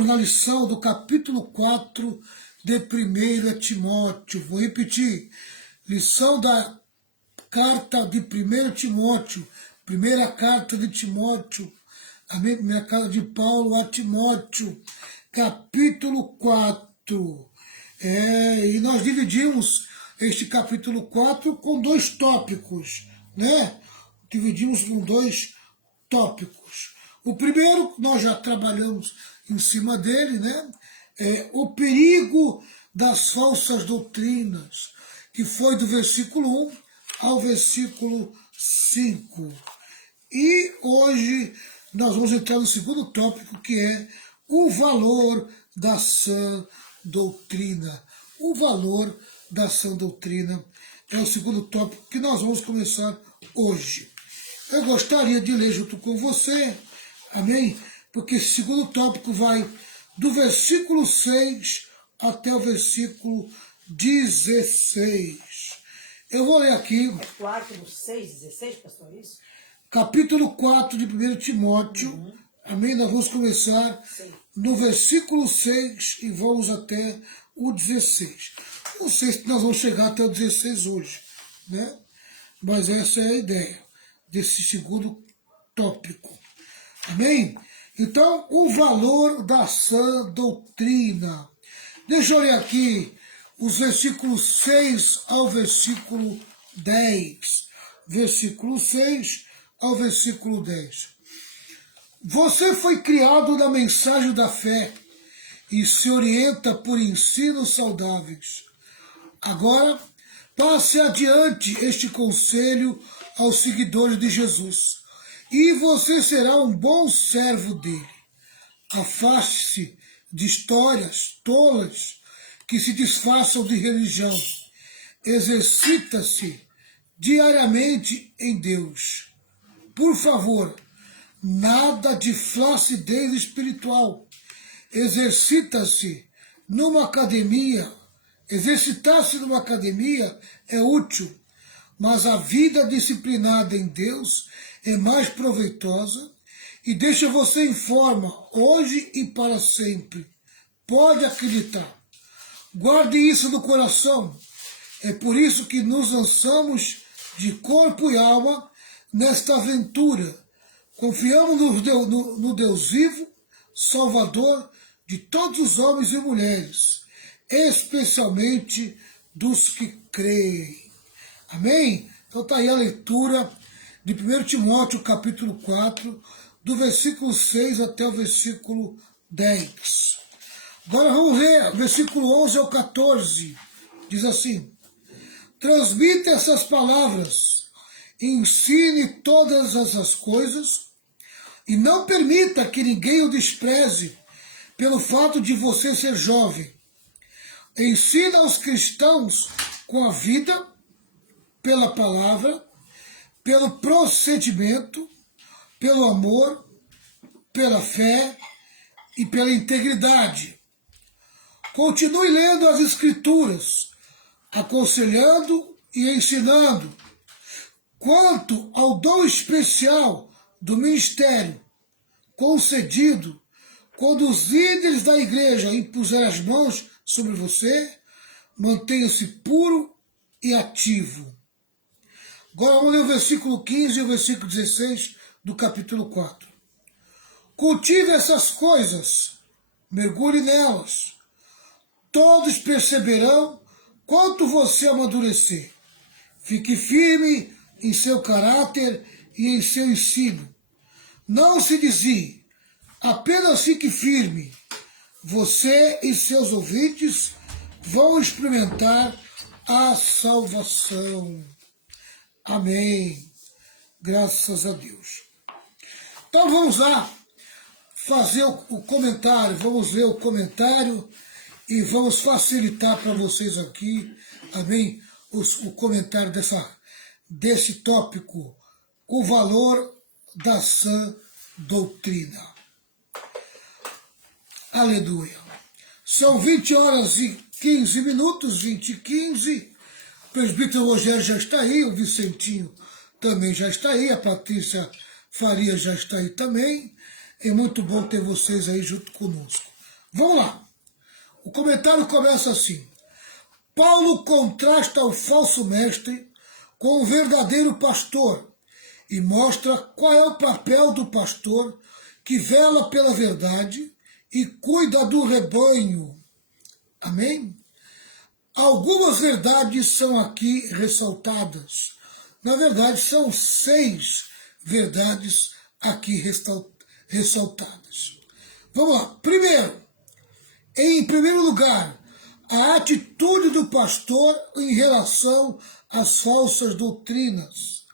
estamos na lição do capítulo 4 de 1 Timóteo. Vou repetir. Lição da carta de 1 Timóteo. Primeira carta de Timóteo. Amém? Primeira carta de Paulo a Timóteo. Capítulo 4. E nós dividimos este capítulo 4 com dois tópicos, né? Dividimos com dois tópicos. O primeiro, nós já trabalhamos em cima dele, né? É o perigo das falsas doutrinas, que foi do versículo 1 ao versículo 5. E hoje nós vamos entrar no segundo tópico, que é o valor da sã doutrina. O valor da sã doutrina é o segundo tópico que nós vamos começar hoje. Eu gostaria de ler junto com você, amém? Porque esse segundo tópico vai do versículo 6 até o versículo 16. Eu vou ler aqui. 4, 6, 16, pastor, isso? Capítulo 4 de 1 Timóteo, amém? Nós vamos começar no versículo 6 e vamos até o 16. Não sei se nós vamos chegar até o 16 hoje, né? Mas essa é a ideia desse segundo tópico. Amém? Então, o valor da sã doutrina. Deixa eu ler aqui os versículos 6 ao versículo 10. Versículo 6 ao versículo 10. Você foi criado na mensagem da fé e se orienta por ensinos saudáveis. Agora, passe adiante este conselho aos seguidores de Jesus, e você será um bom servo dele. Afaste-se de histórias tolas que se disfarçam de religião. Exercita-se diariamente em Deus. Por favor, nada de flacidez espiritual. Exercita-se numa academia. Exercitar-se numa academia é útil, mas a vida disciplinada em Deus é mais proveitosa e deixa você em forma hoje e para sempre. Pode acreditar. Guarde isso no coração. É por isso que nos lançamos de corpo e alma nesta aventura. Confiamos no Deus vivo, Salvador de todos os homens e mulheres, especialmente dos que creem. Amém? Então está aí a leitura de 1 Timóteo capítulo 4, do versículo 6 até o versículo 10. Agora vamos ler versículo 11 ao 14. Diz assim: transmita essas palavras, ensine todas essas coisas e não permita que ninguém o despreze pelo fato de você ser jovem. Ensina aos cristãos com a vida, pela palavra, pelo procedimento, pelo amor, pela fé e pela integridade. Continue lendo as Escrituras, aconselhando e ensinando. Quanto ao dom especial do ministério concedido, quando os líderes da igreja impuserem as mãos sobre você, mantenha-se puro e ativo. Agora vamos ler o versículo 15 e o versículo 16 do capítulo 4. Cultive essas coisas, mergulhe nelas. Todos perceberão quanto você amadurecer. Fique firme em seu caráter e em seu ensino. Não se desvie, apenas fique firme. Você e seus ouvintes vão experimentar a salvação. Amém. Graças a Deus. Então vamos lá fazer o comentário, vamos ler o comentário e vamos facilitar para vocês aqui, amém, o comentário desse tópico, o valor da sã doutrina. Aleluia. São 20 horas e 15 minutos, 20 e 15. O presbítero Rogério já está aí, o Vicentinho também já está aí, a Patrícia Faria já está aí também. É muito bom ter vocês aí junto conosco. Vamos lá. O comentário começa assim. Paulo contrasta o falso mestre com o verdadeiro pastor e mostra qual é o papel do pastor que vela pela verdade e cuida do rebanho. Amém? Algumas verdades são aqui ressaltadas. Na verdade, são 6 verdades aqui ressaltadas. Vamos lá. Em primeiro lugar, a atitude do pastor em relação às falsas doutrinas.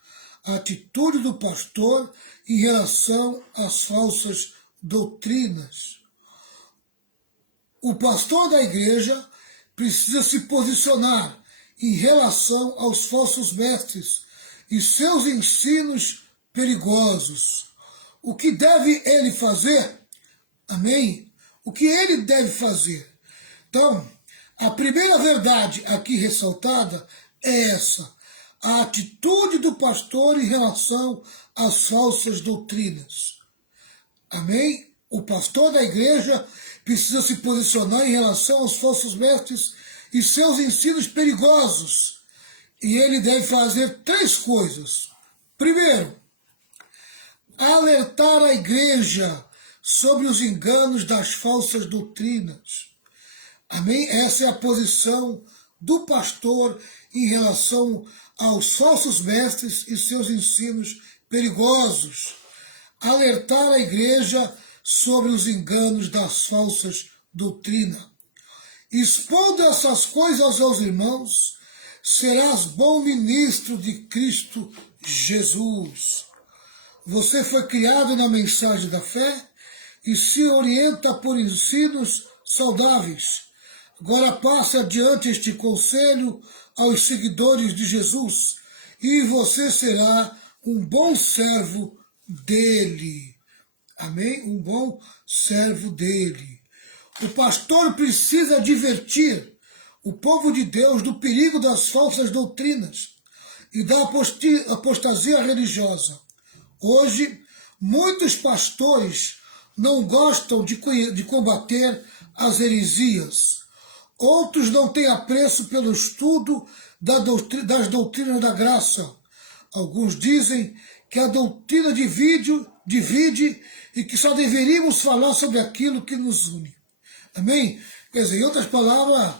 A atitude do pastor em relação às falsas doutrinas. O pastor da igreja precisa se posicionar em relação aos falsos mestres e seus ensinos perigosos. O que deve ele fazer? Amém? O que ele deve fazer? Então, a primeira verdade aqui ressaltada é essa: a atitude do pastor em relação às falsas doutrinas. Amém? O pastor da igreja precisa se posicionar em relação aos falsos mestres e seus ensinos perigosos. E ele deve fazer 3 coisas. Primeiro, alertar a igreja sobre os enganos das falsas doutrinas. Amém? Essa é a posição do pastor em relação aos falsos mestres e seus ensinos perigosos. Alertar a igreja sobre os enganos das falsas doutrinas. Expondo essas coisas aos irmãos, serás bom ministro de Cristo Jesus. Você foi criado na mensagem da fé e se orienta por ensinos saudáveis. Agora passa adiante este conselho aos seguidores de Jesus e você será um bom servo dele. Amém? Um bom servo dele. O pastor precisa advertir o povo de Deus do perigo das falsas doutrinas e da apostasia religiosa. Hoje, muitos pastores não gostam de combater as heresias. Outros não têm apreço pelo estudo das doutrinas da graça. Alguns dizem que a doutrina divide e que só deveríamos falar sobre aquilo que nos une. Amém? Quer dizer, em outras palavras,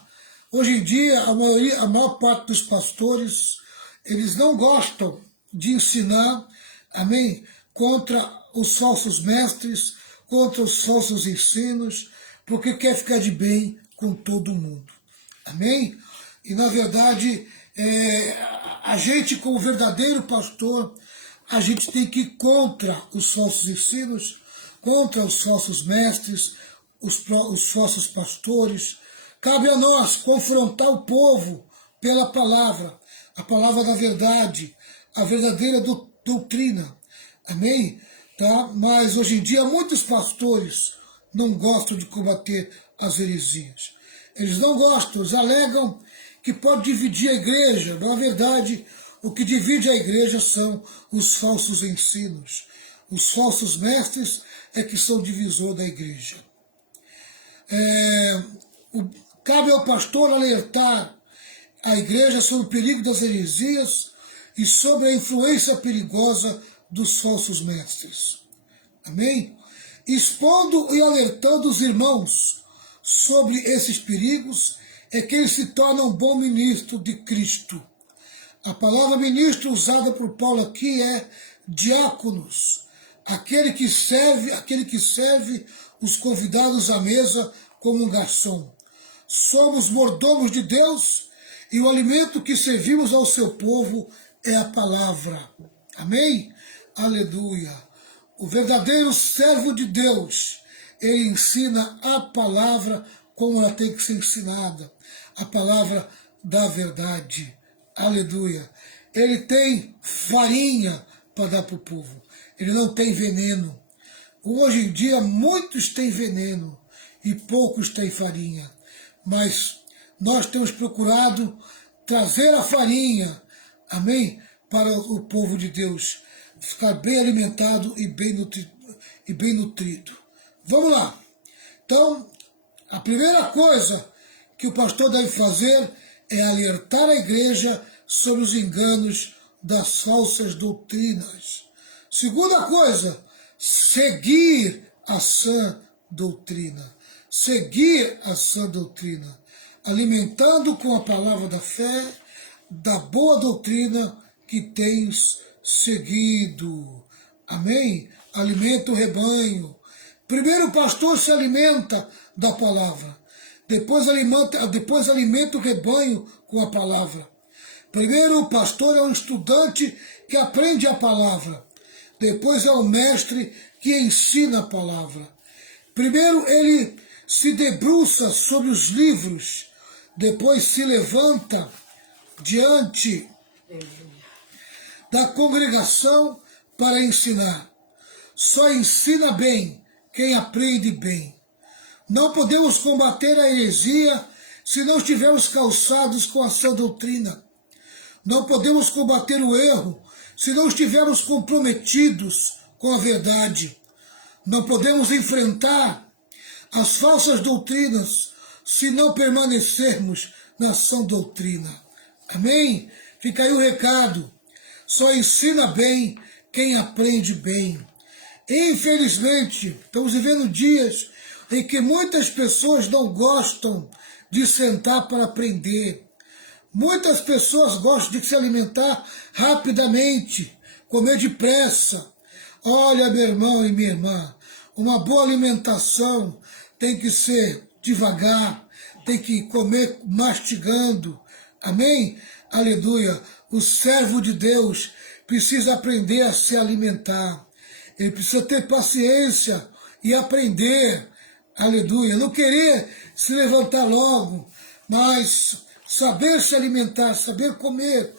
hoje em dia, a maior parte dos pastores, eles não gostam de ensinar, amém, contra os falsos mestres, contra os falsos ensinos, porque quer ficar de bem com todo mundo. Amém? E, na verdade, a gente, como verdadeiro pastor, a gente tem que ir contra os falsos ensinos, contra os falsos mestres, os falsos pastores. Cabe a nós confrontar o povo pela palavra, a palavra da verdade, a verdadeira doutrina. Amém? Tá? Mas hoje em dia muitos pastores não gostam de combater as heresias. Eles não gostam, eles alegam que pode dividir a igreja. Na verdade, o que divide a igreja são os falsos ensinos. Os falsos mestres é que são divisor da igreja. Cabe ao pastor alertar a igreja sobre o perigo das heresias e sobre a influência perigosa dos falsos mestres. Amém? Expondo e alertando os irmãos sobre esses perigos é que eles se tornam um bom ministro de Cristo. A palavra ministro usada por Paulo aqui é diáconos, aquele que serve os convidados à mesa como um garçom. Somos mordomos de Deus e o alimento que servimos ao seu povo é a palavra. Amém? Aleluia. O verdadeiro servo de Deus, ele ensina a palavra como ela tem que ser ensinada. A palavra da verdade. Aleluia. Ele tem farinha para dar para o povo. Ele não tem veneno. Hoje em dia, muitos têm veneno e poucos têm farinha. Mas nós temos procurado trazer a farinha, amém, para o povo de Deus ficar bem alimentado e bem nutrido. Vamos lá. Então, primeira coisa que o pastor deve fazer é alertar a igreja sobre os enganos das falsas doutrinas. Segunda coisa, seguir a sã doutrina. Seguir a sã doutrina, alimentando com a palavra da fé, da boa doutrina que tens seguido. Amém? Alimenta o rebanho. Primeiro o pastor se alimenta da palavra. Depois alimenta o rebanho com a palavra. Primeiro o pastor é um estudante que aprende a palavra. Depois é o mestre que ensina a palavra. Primeiro ele se debruça sobre os livros. Depois se levanta diante da congregação para ensinar. Só ensina bem quem aprende bem. Não podemos combater a heresia se não estivermos calçados com a sã doutrina. Não podemos combater o erro se não estivermos comprometidos com a verdade. Não podemos enfrentar as falsas doutrinas se não permanecermos na sã doutrina. Amém? Fica aí o recado. Só ensina bem quem aprende bem. Infelizmente, estamos vivendo dias em que muitas pessoas não gostam de sentar para aprender. Muitas pessoas gostam de se alimentar rapidamente, comer depressa. Olha, meu irmão e minha irmã, uma boa alimentação tem que ser devagar, tem que comer mastigando. Amém? Aleluia. O servo de Deus precisa aprender a se alimentar. Ele precisa ter paciência e aprender. Aleluia. Não querer se levantar logo, mas saber se alimentar, saber comer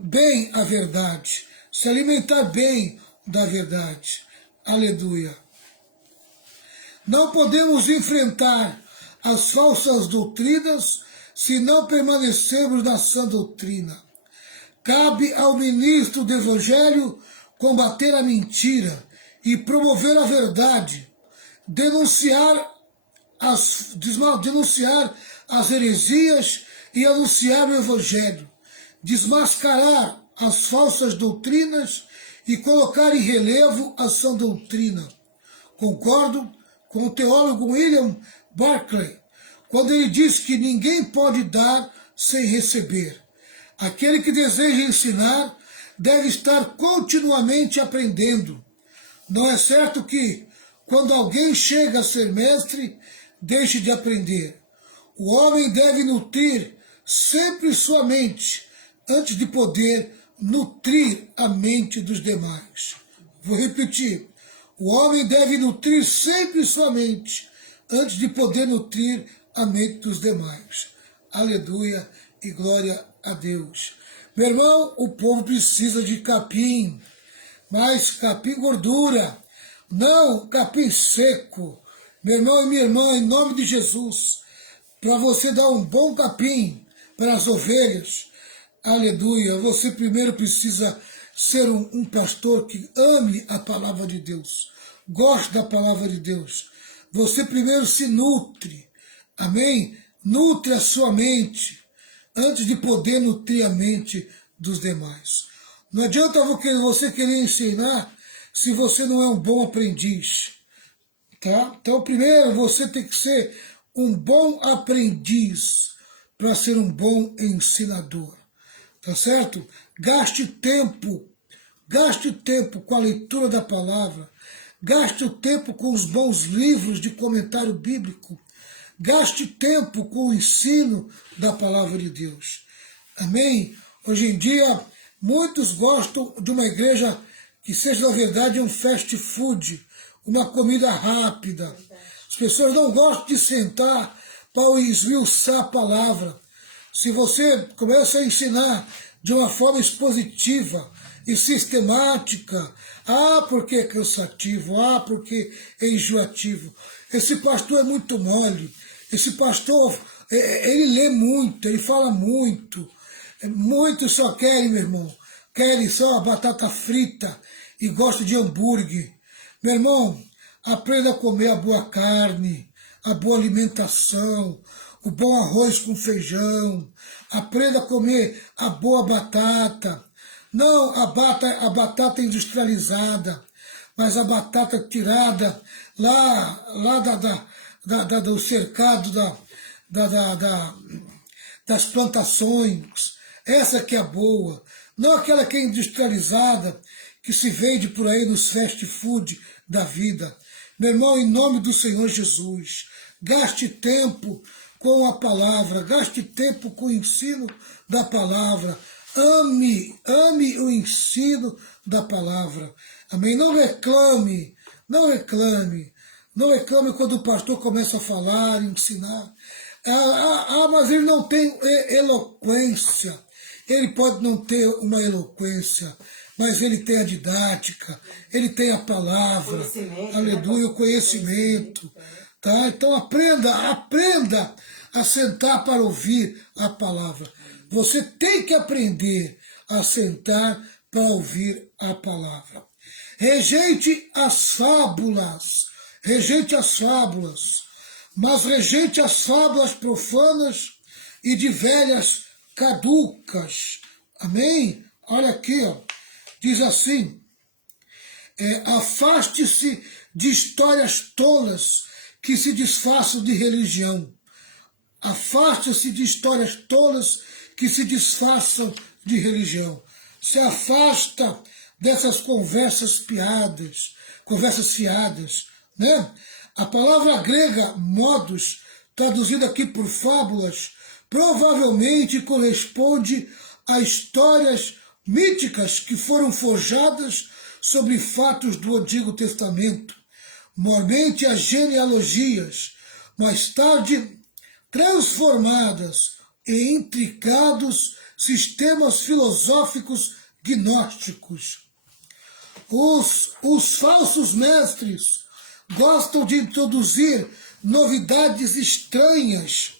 bem a verdade, se alimentar bem da verdade. Aleluia. Não podemos enfrentar as falsas doutrinas se não permanecermos na sã doutrina. Cabe ao ministro do Evangelho combater a mentira e promover a verdade, denunciar as heresias e anunciar o Evangelho, desmascarar as falsas doutrinas e colocar em relevo a sã doutrina. Concordo com o teólogo William Barclay, quando ele diz que ninguém pode dar sem receber. Aquele que deseja ensinar deve estar continuamente aprendendo. Não é certo que, quando alguém chega a ser mestre, deixe de aprender. O homem deve nutrir sempre sua mente, antes de poder nutrir a mente dos demais. Vou repetir. O homem deve nutrir sempre sua mente, antes de poder nutrir a mente dos demais. Aleluia e glória a Deus. Meu irmão, o povo precisa de capim, mas capim gordura, não capim seco. Meu irmão e minha irmã, em nome de Jesus, para você dar um bom capim para as ovelhas, aleluia, você primeiro precisa ser um pastor que ame a palavra de Deus, goste da palavra de Deus. Você primeiro se nutre, amém? Nutre a sua mente, antes de poder nutrir a mente dos demais. Não adianta você querer ensinar se você não é um bom aprendiz. Tá? Então, primeiro, você tem que ser um bom aprendiz para ser um bom ensinador. Tá certo? Gaste tempo com a leitura da palavra. Gaste o tempo com os bons livros de comentário bíblico. Gaste tempo com o ensino da palavra de Deus. Amém? Hoje em dia, muitos gostam de uma igreja que seja, na verdade, um fast food, uma comida rápida. As pessoas não gostam de sentar para esmiuçar a palavra. Se você começa a ensinar de uma forma expositiva e sistemática, porque é cansativo, porque é enjoativo. Esse pastor é muito mole, esse pastor, ele lê muito, ele fala muito. Muitos só querem, meu irmão, querem só a batata frita e gostam de hambúrguer. Meu irmão, aprenda a comer a boa carne, a boa alimentação, o bom arroz com feijão, aprenda a comer a boa batata, não a batata industrializada, mas a batata tirada lá do cercado das plantações, essa que é a boa, não aquela que é industrializada, que se vende por aí nos fast food da vida. Meu irmão, em nome do Senhor Jesus, gaste tempo com a palavra, gaste tempo com o ensino da palavra, ame o ensino da palavra. Amém? Não reclame quando o pastor começa a falar, ensinar. Mas ele não tem eloquência. Ele pode não ter uma eloquência, mas ele tem a didática, ele tem a palavra, aleluia, o conhecimento. Tá? Então aprenda a sentar para ouvir a palavra. Você tem que aprender a sentar para ouvir a palavra. Rejeite as fábulas, mas rejeite as fábulas profanas e de velhas caducas. Amém? Olha aqui, ó. Diz assim, afaste-se de histórias tolas que se disfarçam de religião. Afaste-se de histórias tolas que se disfarçam de religião. Se afasta dessas conversas fiadas, né? A palavra grega modos, traduzida aqui por fábulas, provavelmente corresponde a histórias míticas que foram forjadas sobre fatos do Antigo Testamento, mormente as genealogias, mais tarde transformadas em intricados sistemas filosóficos gnósticos. Os falsos mestres gostam de introduzir novidades estranhas.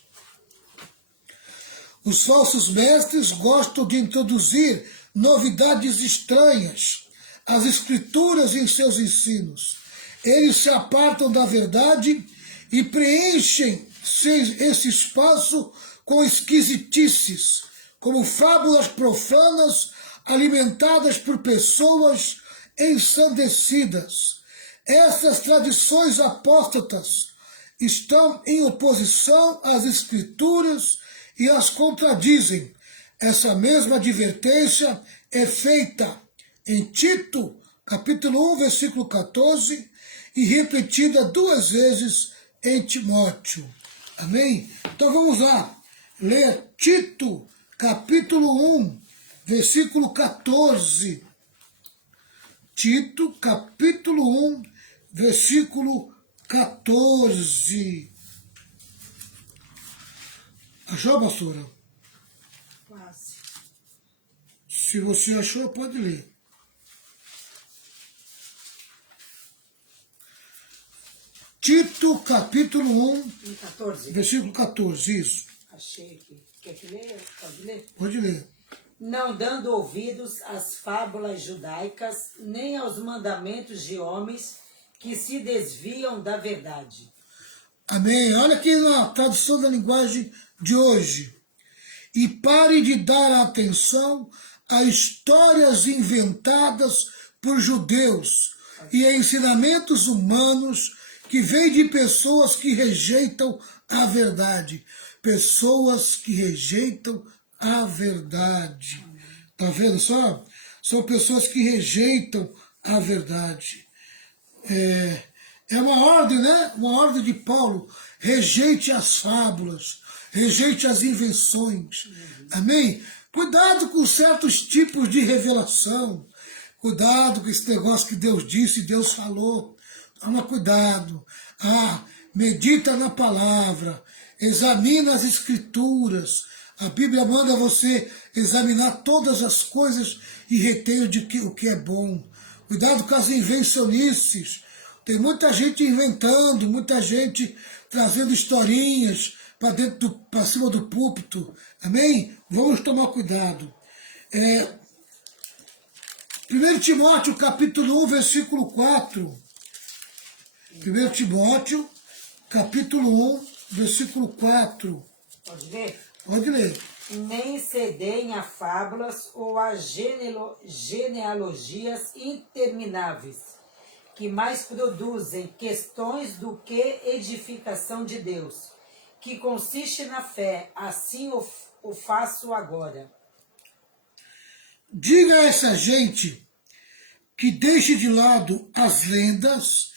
Os falsos mestres gostam de introduzir novidades estranhas às escrituras em seus ensinos. Eles se apartam da verdade e preenchem esse espaço com esquisitices, como fábulas profanas alimentadas por pessoas ensandecidas. Essas tradições apóstatas estão em oposição às escrituras e as contradizem. Essa mesma advertência é feita em Tito, capítulo 1, versículo 14, e repetida 2 vezes em Timóteo. Amém? Então vamos lá, ler Tito, capítulo 1, versículo 14. Tito, capítulo 1, versículo 14. Achou, pastora? Quase. Se você achou, pode ler. Tito, capítulo 1, 14. versículo 14, isso. Achei aqui. Quer que leia? Pode ler? Pode ler. Não dando ouvidos às fábulas judaicas, nem aos mandamentos de homens que se desviam da verdade. Amém. Olha aqui na tradução da linguagem de hoje. E pare de dar atenção a histórias inventadas por judeus e a ensinamentos humanos que vêm de pessoas que rejeitam a verdade. Pessoas que rejeitam a verdade. Tá vendo só? São pessoas que rejeitam a verdade. É uma ordem, né? Uma ordem de Paulo. Rejeite as fábulas, rejeite as invenções. Amém? Cuidado com certos tipos de revelação. Cuidado com esse negócio que Deus disse, Deus falou. Toma cuidado. Medita na palavra. Examina as escrituras. A Bíblia manda você examinar todas as coisas e reter o que é bom. Cuidado com as invencionices. Tem muita gente inventando, muita gente trazendo historinhas para cima do púlpito. Amém? Vamos tomar cuidado. 1 Timóteo, capítulo 1, versículo 4. 1 Timóteo, capítulo 1, versículo 4. Pode ler? Pode ler. Nem cedem a fábulas ou a genealogias intermináveis, que mais produzem questões do que edificação de Deus, que consiste na fé, assim o faço agora. Diga a essa gente que deixe de lado as lendas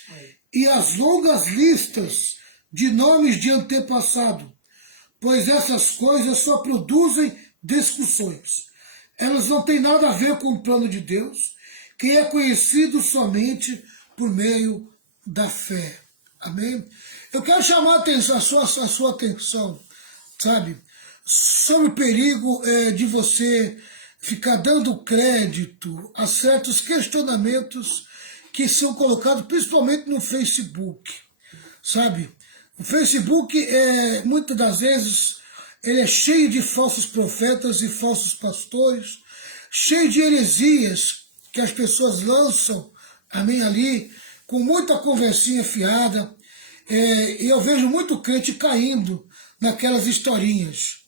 e as longas listas de nomes de antepassado, pois essas coisas só produzem discussões. Elas não têm nada a ver com o plano de Deus, que é conhecido somente por meio da fé. Amém? Eu quero chamar a sua atenção, sabe, sobre o perigo de você ficar dando crédito a certos questionamentos que são colocados principalmente no Facebook, sabe? O Facebook, muitas das vezes, ele é cheio de falsos profetas e falsos pastores, cheio de heresias que as pessoas lançam, amém, ali, com muita conversinha fiada, e eu vejo muito crente caindo naquelas historinhas.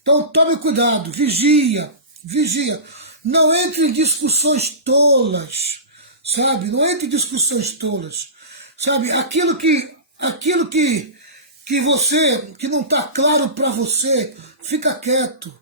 Então tome cuidado, vigia, vigia. Não entre em discussões tolas, sabe? Não entre em discussões tolas, sabe? Aquilo que você, que não está claro para você, fica quieto,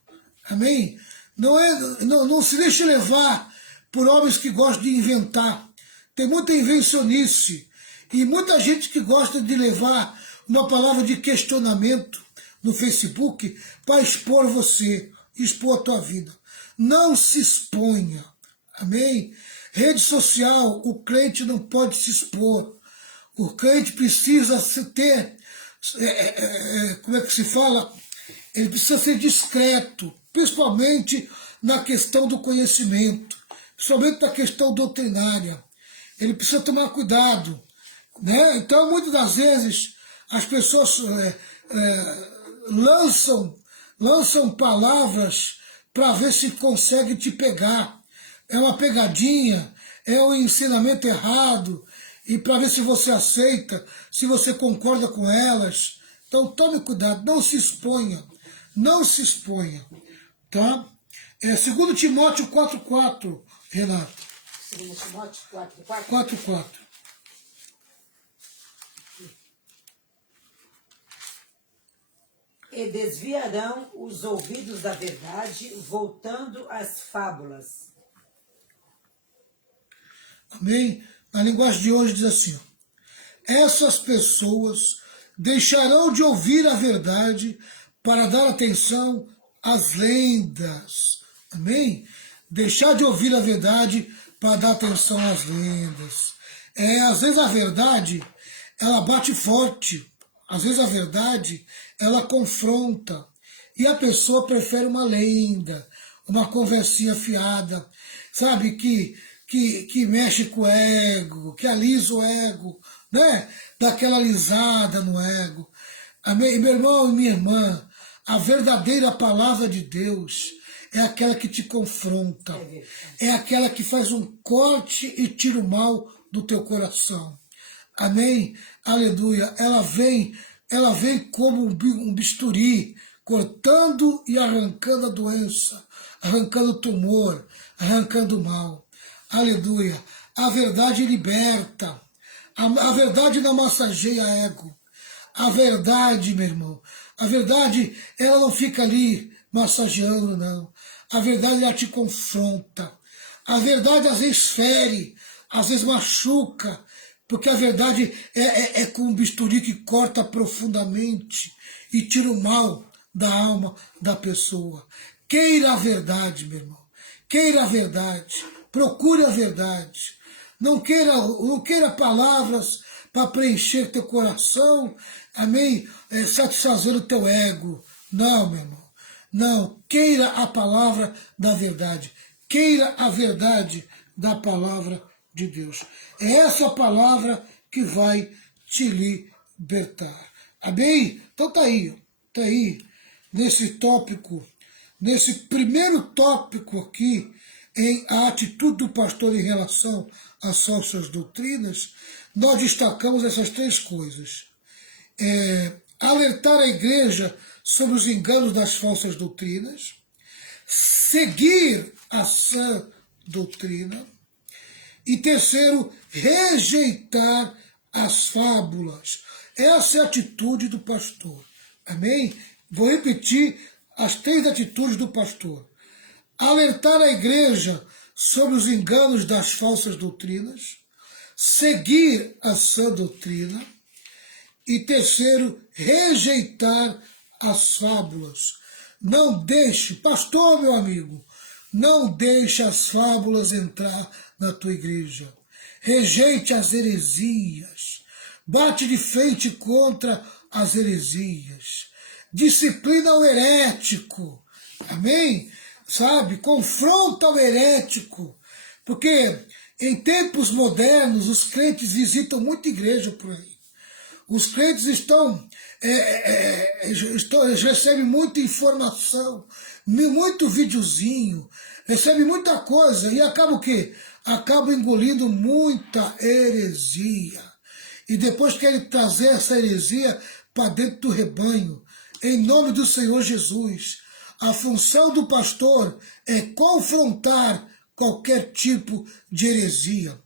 amém? Não se deixe levar por homens que gostam de inventar. Tem muita invencionice e muita gente que gosta de levar uma palavra de questionamento no Facebook para expor você, expor a tua vida. Não se exponha, amém? Rede social, o crente não pode se expor. O crente precisa ter, como é que se fala? Ele precisa ser discreto, principalmente na questão do conhecimento, principalmente na questão doutrinária. Ele precisa tomar cuidado, né? Então, muitas das vezes, as pessoas lançam palavras para ver se consegue te pegar. É uma pegadinha, é um ensinamento errado, e para ver se você aceita, se você concorda com elas. Então tome cuidado, não se exponha, tá? 2 Timóteo 4,4, Renato. 2 Timóteo 4:4. 4,4. E desviarão os ouvidos da verdade, voltando às fábulas. Amém? Na linguagem de hoje diz assim: essas pessoas deixarão de ouvir a verdade para dar atenção às lendas. Amém? Deixar de ouvir a verdade para dar atenção às lendas. Às vezes a verdade, ela bate forte. Às vezes a verdade, ela confronta. E a pessoa prefere uma lenda, uma conversinha fiada, sabe, que mexe com o ego, que alisa o ego, né? Dá aquela alisada no ego. Amém? Meu irmão e minha irmã, a verdadeira palavra de Deus é aquela que te confronta, é aquela que faz um corte e tira o mal do teu coração. Amém? Aleluia. Ela vem como um bisturi, cortando e arrancando a doença, arrancando o tumor, arrancando o mal. Aleluia. A verdade liberta. A verdade não massageia ego. A verdade, meu irmão, a verdade, ela não fica ali massageando, não. A verdade, ela te confronta. A verdade, às vezes, fere, às vezes machuca, porque a verdade é com um bisturi que corta profundamente e tira o mal da alma da pessoa. Queira a verdade, meu irmão. Queira a verdade. Procure a verdade. Não queira palavras para preencher teu coração, amém? Satisfazer o teu ego. Não, meu irmão. Não. Queira a palavra da verdade. Queira a verdade da palavra de Deus. É essa palavra que vai te libertar. Amém? Então tá aí, nesse tópico, nesse primeiro tópico aqui, em a atitude do pastor em relação às falsas doutrinas, nós destacamos essas três coisas. alertar a igreja sobre os enganos das falsas doutrinas, seguir a sã doutrina, e terceiro, rejeitar as fábulas. Essa é a atitude do pastor. Amém? Vou repetir as 3 atitudes do pastor. Alertar a igreja sobre os enganos das falsas doutrinas, seguir a sã doutrina, e terceiro, rejeitar as fábulas. Não deixe, pastor, meu amigo, não deixe as fábulas entrar na tua igreja. Rejeite as heresias. Bate de frente contra as heresias. Disciplina o herético. Amém? Sabe? Confronta o herético. Porque em tempos modernos os crentes visitam muita igreja por aí. Os crentes recebem muita informação, muito videozinho, recebem muita coisa e acaba o quê? Acaba engolindo muita heresia. E depois querem trazer essa heresia para dentro do rebanho. Em nome do Senhor Jesus, a função do pastor é confrontar qualquer tipo de heresia.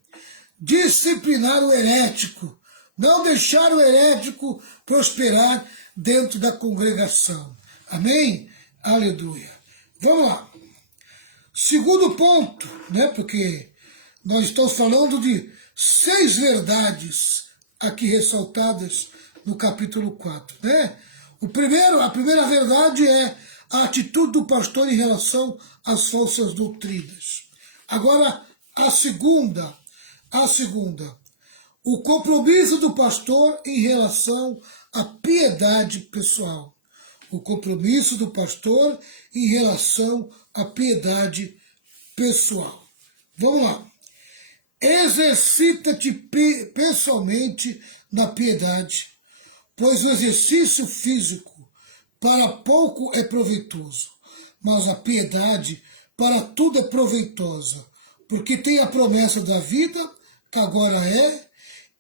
Disciplinar o herético. Não deixar o herético prosperar dentro da congregação. Amém? Aleluia. Vamos lá. Segundo ponto, né? Porque nós estamos falando de 6 verdades aqui ressaltadas no capítulo 4, né? A primeira verdade é a atitude do pastor em relação às falsas doutrinas. Agora, a segunda, o compromisso do pastor em relação à piedade pessoal. O compromisso do pastor em relação à piedade pessoal. Vamos lá. Exercita-te pessoalmente na piedade, pois o exercício físico para pouco é proveitoso, mas a piedade para tudo é proveitosa, porque tem a promessa da vida, que agora é,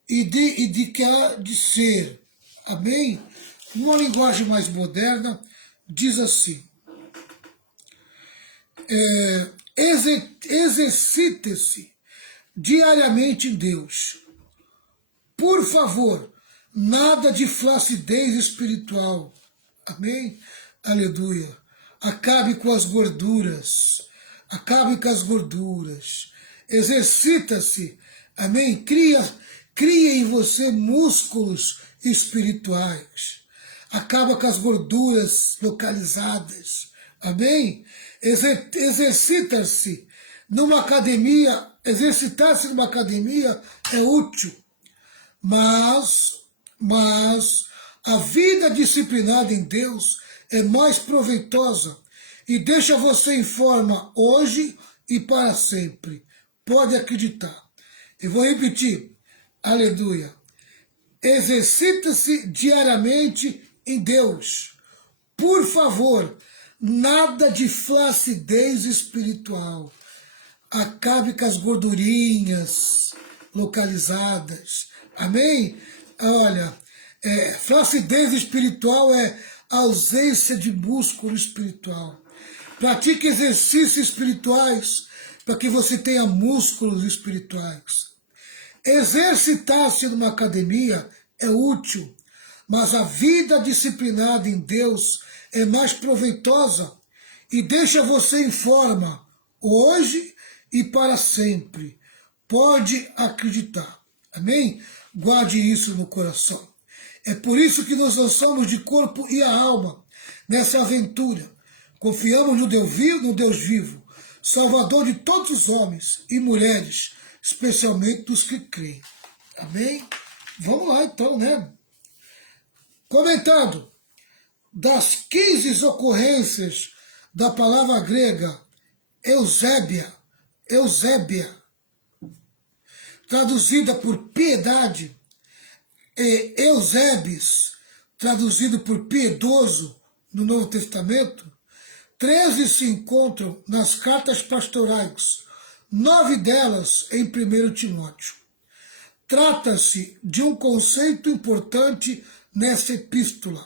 e de que há de ser. Amém? Numa linguagem mais moderna, diz assim: exercite-se diariamente em Deus. Por favor, nada de flacidez espiritual. Amém? Aleluia. Acabe com as gorduras. Acabe com as gorduras. Exercita-se. Amém? Cria em você músculos espirituais. Acaba com as gorduras localizadas. Amém? Exercita-se numa academia. Exercitar-se numa academia é útil. Mas a vida disciplinada em Deus é mais proveitosa e deixa você em forma hoje e para sempre. Pode acreditar. Eu vou repetir. Aleluia. Exercita-se diariamente em Deus. Por favor, nada de flacidez espiritual. Acabe com as gordurinhas localizadas. Amém? Olha, flacidez espiritual é ausência de músculo espiritual. Pratique exercícios espirituais para que você tenha músculos espirituais. Exercitar-se numa academia é útil, mas a vida disciplinada em Deus é mais proveitosa e deixa você em forma hoje e para sempre. Pode acreditar. Amém? Guarde isso no coração. É por isso que nos lançamos de corpo e alma nessa aventura. Confiamos no Deus vivo, Salvador de todos os homens e mulheres, especialmente dos que creem. Amém? Vamos lá então, né? Comentando. Das 15 ocorrências da palavra grega Eusébia, traduzida por piedade, e Eusébis, traduzido por piedoso no Novo Testamento, 13 se encontram nas cartas pastorais, 9 delas em 1 Timóteo. Trata-se de um conceito importante nessa epístola.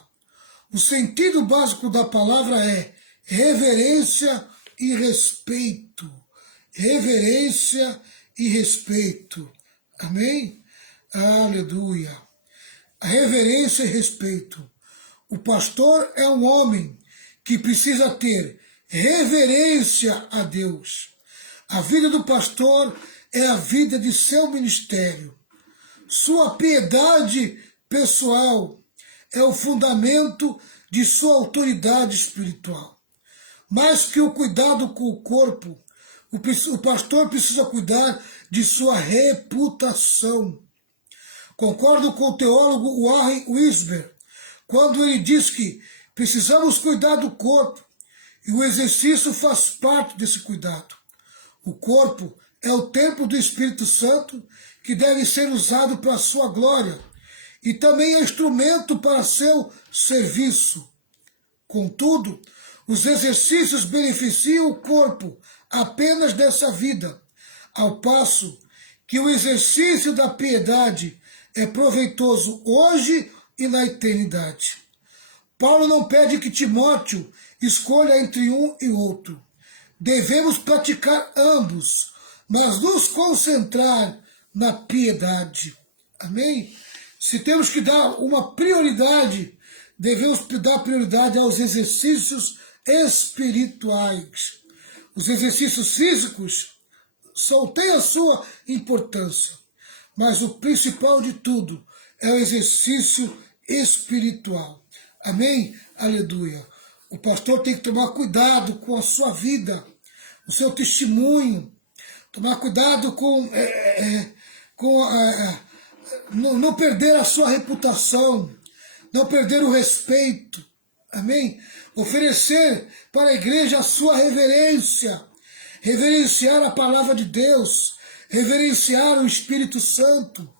O sentido básico da palavra é reverência e respeito. Reverência e respeito. Amém? Aleluia. A reverência e respeito. O pastor é um homem que precisa ter reverência a Deus. A vida do pastor é a vida de seu ministério. Sua piedade pessoal é o fundamento de sua autoridade espiritual. Mais que o cuidado com o corpo, o pastor precisa cuidar de sua reputação. Concordo com o teólogo Warren Wiersbe quando ele diz que precisamos cuidar do corpo e o exercício faz parte desse cuidado. O corpo é o templo do Espírito Santo que deve ser usado para a sua glória e também é instrumento para seu serviço. Contudo, os exercícios beneficiam o corpo apenas dessa vida, ao passo que o exercício da piedade é proveitoso hoje e na eternidade. Paulo não pede que Timóteo escolha entre um e outro. Devemos praticar ambos, mas nos concentrar na piedade. Amém? Se temos que dar uma prioridade, devemos dar prioridade aos exercícios espirituais. Os exercícios físicos têm a sua importância, mas o principal de tudo é o exercício espiritual. Amém? Aleluia. O pastor tem que tomar cuidado com a sua vida, o seu testemunho, tomar cuidado com não perder a sua reputação, não perder o respeito. Amém? Oferecer para a igreja a sua reverência, reverenciar a palavra de Deus, reverenciar o Espírito Santo.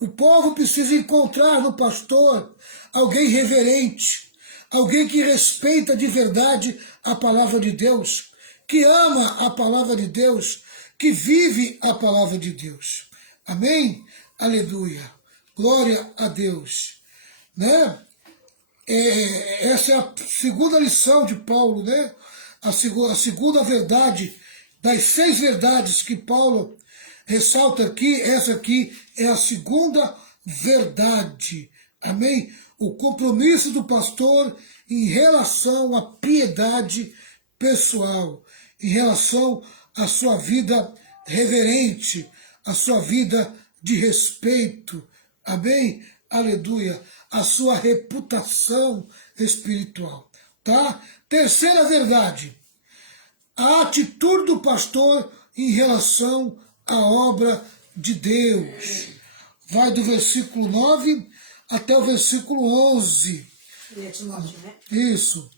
O povo precisa encontrar no pastor alguém reverente, alguém que respeita de verdade a palavra de Deus, que ama a palavra de Deus, que vive a palavra de Deus. Amém? Aleluia. Glória a Deus. Né? Essa é a segunda lição de Paulo, né? A segunda verdade, das 6 verdades que Paulo ressalta aqui, essa aqui é a segunda verdade. Amém? O compromisso do pastor em relação à piedade pessoal, em relação à sua vida reverente, à sua vida de respeito. Amém? Aleluia. A sua reputação espiritual. Tá? Terceira verdade. A atitude do pastor em relação à obra de Deus. Vai do versículo 9 até o versículo 11. Isso.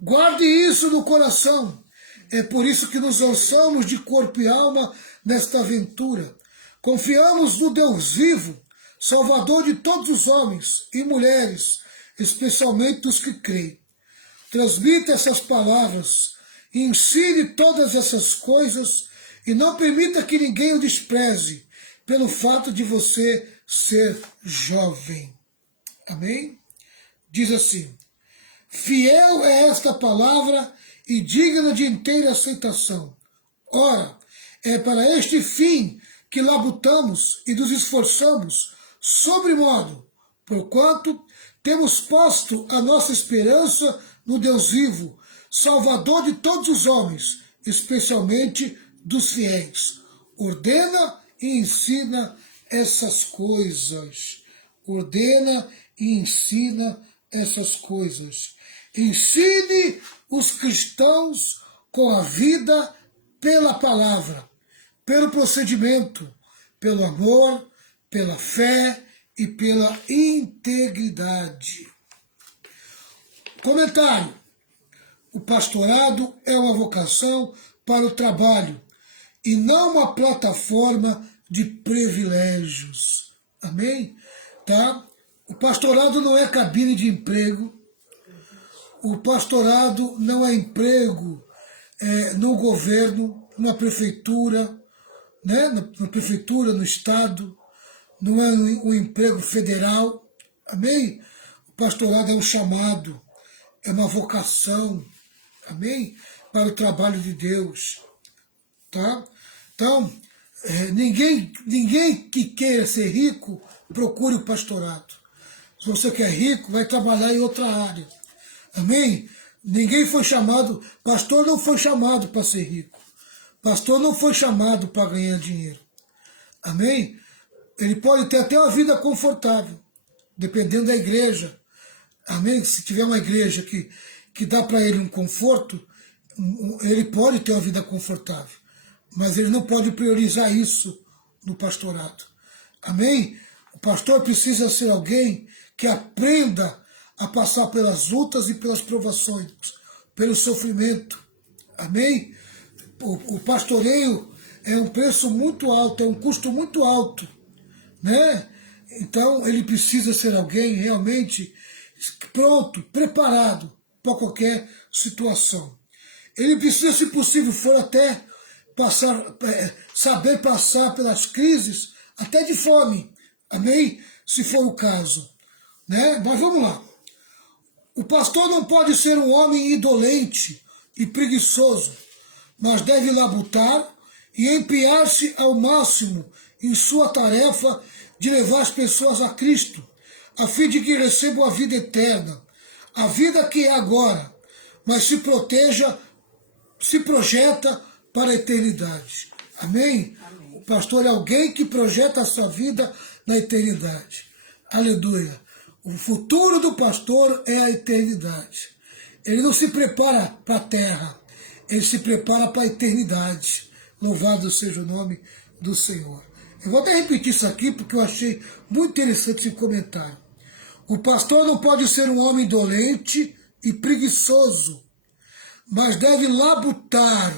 Guarde isso no coração. É por isso que nos lançamos de corpo e alma nesta aventura. Confiamos no Deus vivo, Salvador de todos os homens e mulheres, especialmente os que creem. Transmita essas palavras, ensine todas essas coisas e não permita que ninguém o despreze pelo fato de você ser jovem. Amém? Diz assim: fiel é esta palavra e digna de inteira aceitação. Ora, é para este fim que labutamos e nos esforçamos sobremodo, porquanto temos posto a nossa esperança no Deus vivo, Salvador de todos os homens, especialmente dos fiéis. Ordena e ensina essas coisas. Ordena e ensina essas coisas. Ensine os cristãos com a vida pela palavra, pelo procedimento, pelo amor, pela fé e pela integridade. Comentário. O pastorado é uma vocação para o trabalho e não uma plataforma de privilégios. Amém? Tá? O pastorado não é cabine de emprego. O pastorado não é emprego no governo, na prefeitura, né? Na prefeitura, no estado. Não é um emprego federal. Amém? O pastorado é um chamado, é uma vocação, amém? Para o trabalho de Deus, tá? Então, ninguém que queira ser rico, procure o pastorado. Se você quer rico, vai trabalhar em outra área, amém? Ninguém foi chamado, pastor não foi chamado para ser rico, pastor não foi chamado para ganhar dinheiro, amém? Ele pode ter até uma vida confortável, dependendo da igreja, amém? Se tiver uma igreja que dá para ele um conforto, ele pode ter uma vida confortável, mas ele não pode priorizar isso no pastorado, amém? O pastor precisa ser alguém que aprenda a passar pelas lutas e pelas provações, pelo sofrimento, amém? O pastoreio é um preço muito alto, é um custo muito alto, né? Então ele precisa ser alguém realmente pronto, preparado para qualquer situação. Ele precisa, se possível for, até saber passar pelas crises, até de fome, amém? Se for o caso, né? Mas vamos lá. O pastor não pode ser um homem indolente e preguiçoso, mas deve labutar e empenhar-se ao máximo em sua tarefa de levar as pessoas a Cristo, a fim de que recebam a vida eterna, a vida que é agora, mas se projeta para a eternidade. Amém? Amém. O pastor é alguém que projeta a sua vida na eternidade. Aleluia. O futuro do pastor é a eternidade. Ele não se prepara para a terra, ele se prepara para a eternidade. Louvado seja o nome do Senhor. Eu vou até repetir isso aqui porque eu achei muito interessante esse comentário. O pastor não pode ser um homem dolente e preguiçoso, mas deve labutar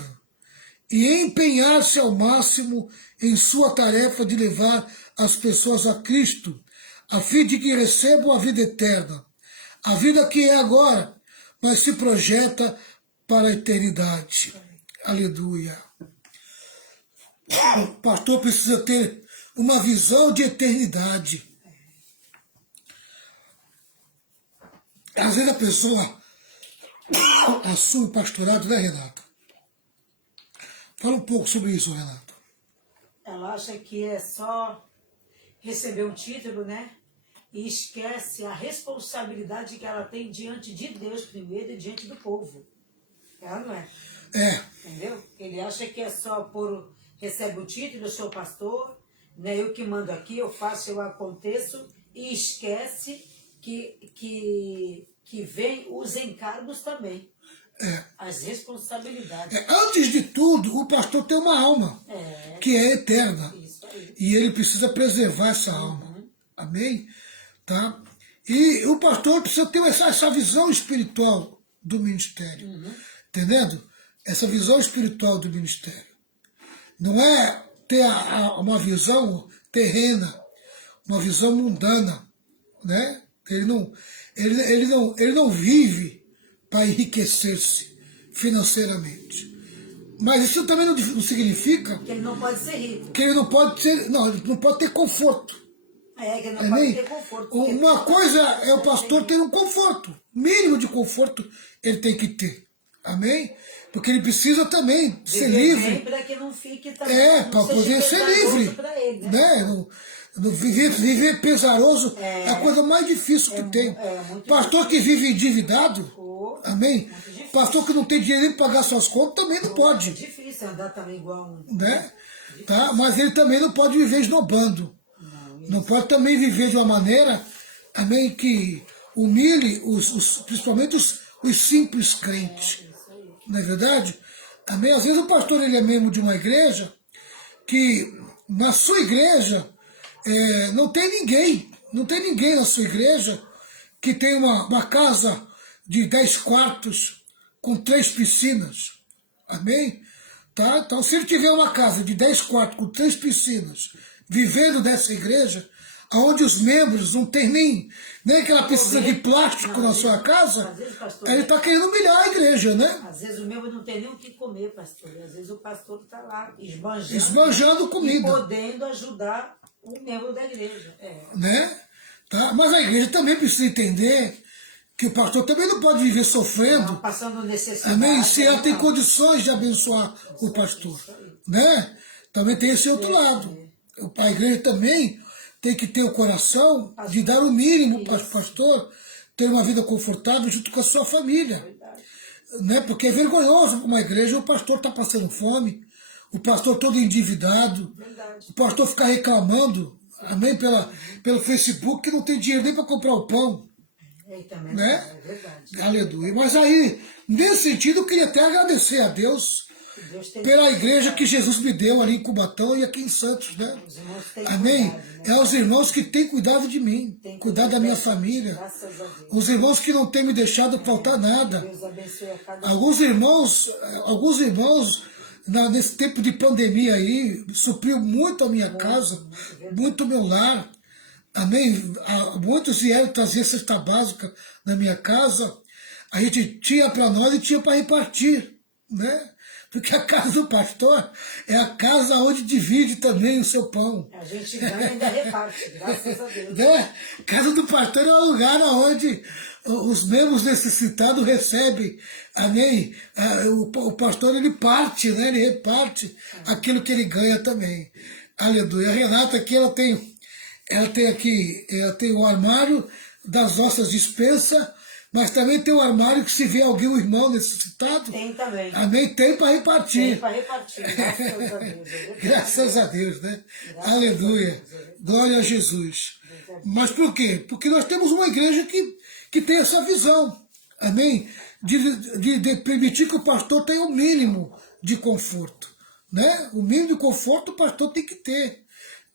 e empenhar-se ao máximo em sua tarefa de levar as pessoas a Cristo, a fim de que recebam a vida eterna, a vida que é agora, mas se projeta para a eternidade. Aleluia. O pastor precisa ter uma visão de eternidade. Às vezes a pessoa assume o pastorado, né, Renata? Fala um pouco sobre isso, Renata. Ela acha que é só receber um título, né? E esquece a responsabilidade que ela tem diante de Deus primeiro e diante do povo. Ela não é. É. Entendeu? Ele acha que é só por... Recebe o título, eu sou pastor, né? Eu que mando aqui, eu faço, eu aconteço, e esquece que vem os encargos também. As responsabilidades. Antes de tudo, o pastor tem uma alma que é eterna. Isso aí. E ele precisa preservar essa alma. Amém? Tá? E o pastor precisa ter essa visão espiritual do ministério. Entendendo? Essa visão espiritual do ministério. Não é ter uma visão terrena, uma visão mundana, né? Ele não vive para enriquecer-se financeiramente. Mas isso também não significa Que ele não pode ser rico. que ele não pode ser, não, ele não pode ter conforto. Que ele não pode ter conforto. Uma coisa é o pastor ter um conforto, mínimo de conforto ele tem que ter. Amém? Porque ele precisa também ser livre. Para que não fique também. Para poder ser livre. Ele, né? Viver pesaroso é a coisa mais difícil que tem. Pastor que vive endividado, amém? Pastor que não tem dinheiro nem para pagar suas contas também não pode. É difícil andar também igual um. Né? Tá? Mas ele também não pode viver esnobando. Não pode também viver de uma maneira, amém, que humilhe principalmente os simples crentes. Não é verdade? Amém? Às vezes o pastor ele é membro de uma igreja que na sua igreja não tem ninguém na sua igreja que tem uma casa de 10 quartos com 3 piscinas. Amém? Tá? Então, se ele tiver uma casa de 10 quartos com 3 piscinas, vivendo dessa igreja, onde os membros não tem nem aquela piscina de plástico na sua casa, ele está querendo humilhar a igreja, né? Às vezes o membro não tem nem o que comer, pastor. Às vezes o pastor está lá esbanjando comida. E podendo ajudar o membro da igreja. Né? Tá? Mas a igreja também precisa entender que o pastor também não pode viver sofrendo, Não, passando necessidade. amém? Se ela tem não. condições de abençoar o pastor, né? Também tem esse outro lado. A igreja também tem que ter o coração de dar o mínimo para o pastor ter uma vida confortável junto com a sua família. Verdade. Né? Porque é vergonhoso para uma igreja o pastor tá passando fome, o pastor todo endividado, Verdade. o pastor ficar reclamando, amém, pelo Facebook, que não tem dinheiro nem para comprar o pão. E também Né? é verdade. Aleluia. Mas aí, nesse sentido, eu queria até agradecer a Deus Que Deus tem pela igreja que Jesus me deu ali em Cubatão e aqui em Santos, né? Os irmãos têm Amém? cuidado, né? É os irmãos que têm cuidado de mim, Tem cuidado da minha gente, família. Graças a Deus. Os irmãos que não têm me deixado faltar nada. Deus abençoe a cada um. Alguns irmãos nesse tempo de pandemia aí, supriu muito a minha casa, muito o meu lar. Amém? Muitos vieram trazer cesta básica na minha casa. A gente tinha para nós e tinha para repartir, né? Porque a casa do pastor é a casa onde divide também o seu pão. A gente ganha e ainda reparte, graças a Deus. Né? Casa do pastor é um lugar onde os membros necessitados recebem, amém? O pastor ele parte, né? Ele reparte aquilo que ele ganha também. Aleluia. A Renata aqui, ela tem o armário das nossas despensas, mas também tem o armário que se vê alguém, um irmão necessitado. Tem também. Amém? Tem para repartir. Tem para repartir, graças a Deus. Graças a Deus, né? Graças Aleluia. a Deus. Glória a Jesus. Mas por quê? Porque nós temos uma igreja que tem essa visão. Amém? De permitir que o pastor tenha o mínimo de conforto. Né? O mínimo de conforto o pastor tem que ter.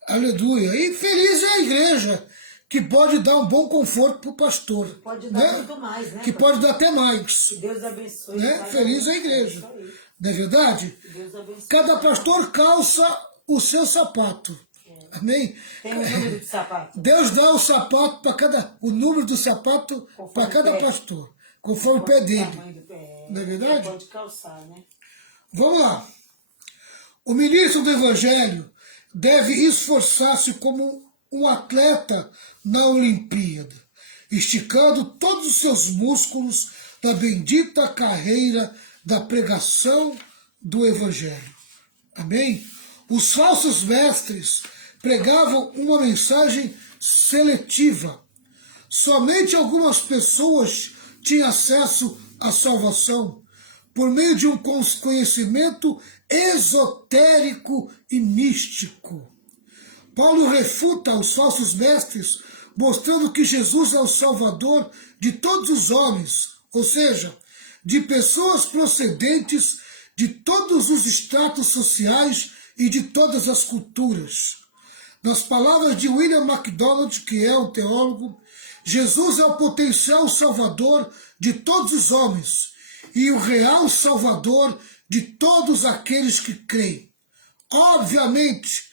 Aleluia. E feliz é a igreja que pode dar um bom conforto para o pastor. Pode dar né? muito mais, né? Que pode dar até mais. Que Deus abençoe. Né? cada Feliz um. a igreja. Isso aí. Não é verdade? Que Deus abençoe. Cada pastor calça o seu sapato. Amém? Tem um número de sapato. Deus dá o sapato para o número do sapato para cada pé. pastor, conforme o pé O dele. tamanho do pé. Não é verdade? Pode calçar, né? Vamos lá. O ministro do Evangelho deve esforçar-se como um atleta na Olimpíada, esticando todos os seus músculos na bendita carreira da pregação do Evangelho. Amém? Os falsos mestres pregavam uma mensagem seletiva. Somente algumas pessoas tinham acesso à salvação por meio de um conhecimento esotérico e místico. Paulo refuta os falsos mestres, mostrando que Jesus é o Salvador de todos os homens, ou seja, de pessoas procedentes de todos os estratos sociais e de todas as culturas. Nas palavras de William MacDonald, que é um teólogo, Jesus é o potencial salvador de todos os homens e o real salvador de todos aqueles que creem. Obviamente,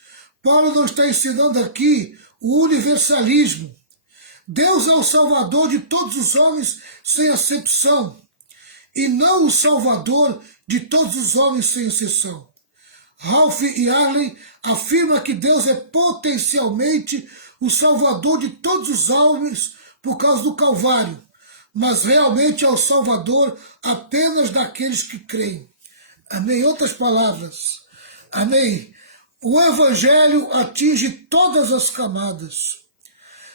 Paulo não está ensinando aqui o universalismo. Deus é o salvador de todos os homens sem acepção, e não o salvador de todos os homens sem exceção. Ralph Yarley afirma que Deus é potencialmente o salvador de todos os homens por causa do Calvário, mas realmente é o salvador apenas daqueles que creem. Amém? Em outras palavras, amém? O Evangelho atinge todas as camadas,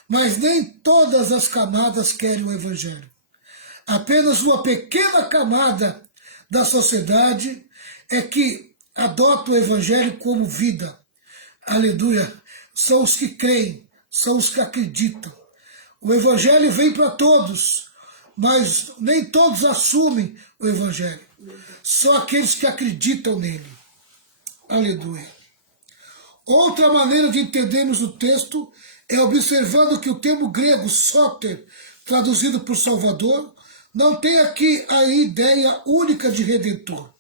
mas nem todas as camadas querem o Evangelho. Apenas uma pequena camada da sociedade é que adota o Evangelho como vida. Aleluia. São os que creem, são os que acreditam. O Evangelho vem para todos, mas nem todos assumem o Evangelho. Só aqueles que acreditam nele. Aleluia. Outra maneira de entendermos o texto é observando que o termo grego soter, traduzido por Salvador, não tem aqui a ideia única de redentor,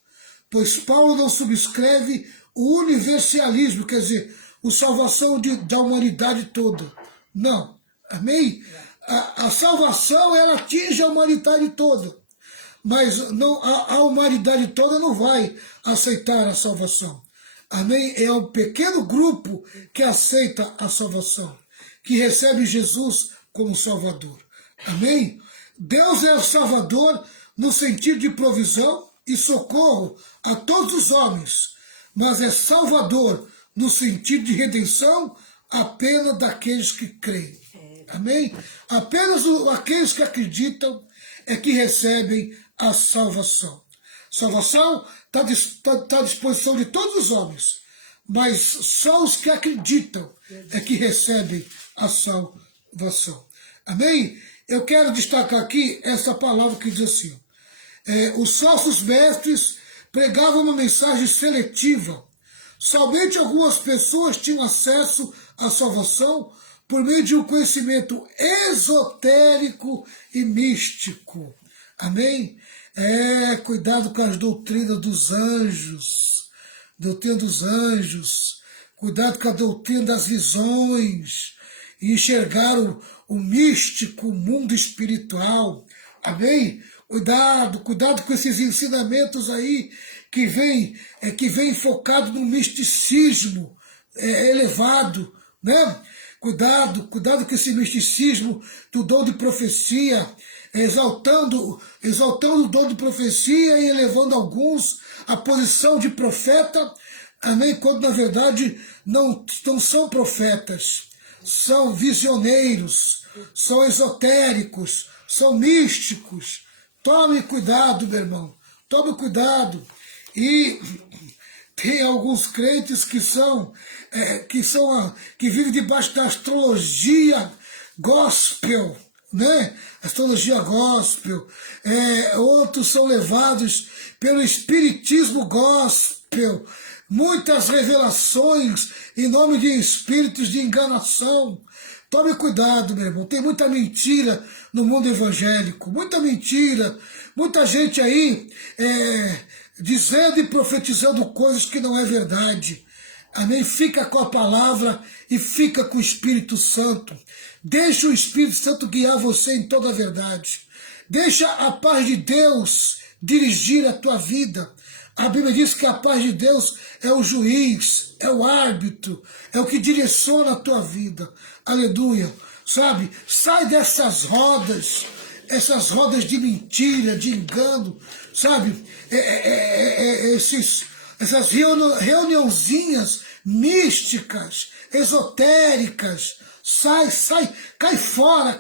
pois Paulo não subscreve o universalismo, quer dizer, a salvação da humanidade toda. Não. Amém? A salvação, ela atinge a humanidade toda, mas não, a humanidade toda não vai aceitar a salvação. Amém? É um pequeno grupo que aceita a salvação, que recebe Jesus como Salvador. Amém? Deus é o Salvador no sentido de provisão e socorro a todos os homens, mas é Salvador no sentido de redenção apenas daqueles que creem. Amém? Apenas aqueles que acreditam é que recebem a salvação. Salvação está à disposição de todos os homens, mas só os que acreditam é que recebem a salvação. Amém? Eu quero destacar aqui essa palavra que diz assim: os falsos mestres pregavam uma mensagem seletiva. Somente algumas pessoas tinham acesso à salvação por meio de um conhecimento esotérico e místico. Amém? Cuidado com as doutrinas dos anjos. Doutrina dos anjos. Cuidado com a doutrina das visões. E enxergar o místico, o mundo espiritual. Amém? Cuidado com esses ensinamentos aí que vem focado no misticismo elevado, né? Cuidado com esse misticismo do dom de profecia, exaltando o dom de profecia e elevando alguns à posição de profeta, amém? Quando na verdade não são profetas, são visioneiros, são esotéricos, são místicos. Tome cuidado, meu irmão, tome cuidado. E tem alguns crentes que vivem debaixo da astrologia gospel, né? Astrologia gospel. Outros são levados pelo espiritismo gospel. Muitas revelações em nome de espíritos de enganação. Tome cuidado, meu irmão. Tem muita mentira no mundo evangélico. Muita mentira. Muita gente aí dizendo e profetizando coisas que não é verdade. Amém? Fica com a palavra e fica com o Espírito Santo. Deixa o Espírito Santo guiar você em toda a verdade. Deixa a paz de Deus dirigir a tua vida. A Bíblia diz que a paz de Deus é o juiz, é o árbitro, é o que direciona a tua vida. Aleluia. Sabe? Sai dessas rodas, essas rodas de mentira, de engano, sabe? Essas reuniãozinhas místicas, esotéricas. Sai, cai fora.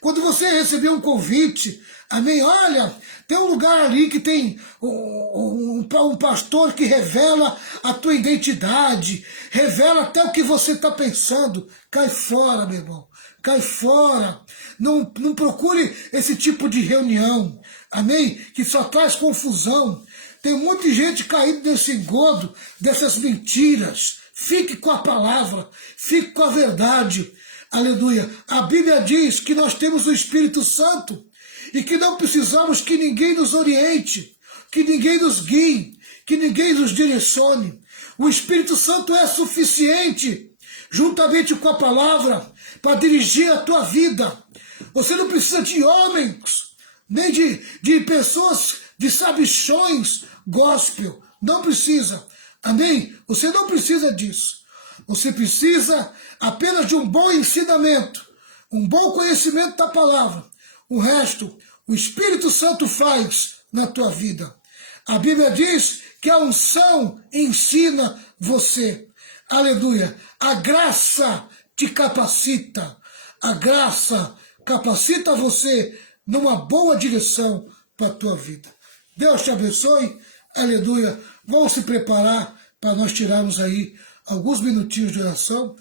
Quando você receber um convite, amém? Olha, tem um lugar ali que tem um pastor que revela a tua identidade, revela até o que você está pensando. Cai fora, meu irmão. Cai fora. Não procure esse tipo de reunião, amém? Que só traz confusão. Tem muita gente caída nesse engodo, dessas mentiras. Fique com a palavra, fique com a verdade. Aleluia. A Bíblia diz que nós temos o Espírito Santo e que não precisamos que ninguém nos oriente, que ninguém nos guie, que ninguém nos direcione. O Espírito Santo é suficiente, juntamente com a palavra, para dirigir a tua vida. Você não precisa de homens, nem de pessoas, de sabichões gospel. Não precisa. Amém? Você não precisa disso. Você precisa apenas de um bom ensinamento, um bom conhecimento da palavra. O resto, o Espírito Santo faz na tua vida. A Bíblia diz que a unção ensina você. Aleluia. A graça te capacita. A graça capacita você numa boa direção para a tua vida. Deus te abençoe. Aleluia. Vamos se preparar para nós tirarmos aí alguns minutinhos de oração.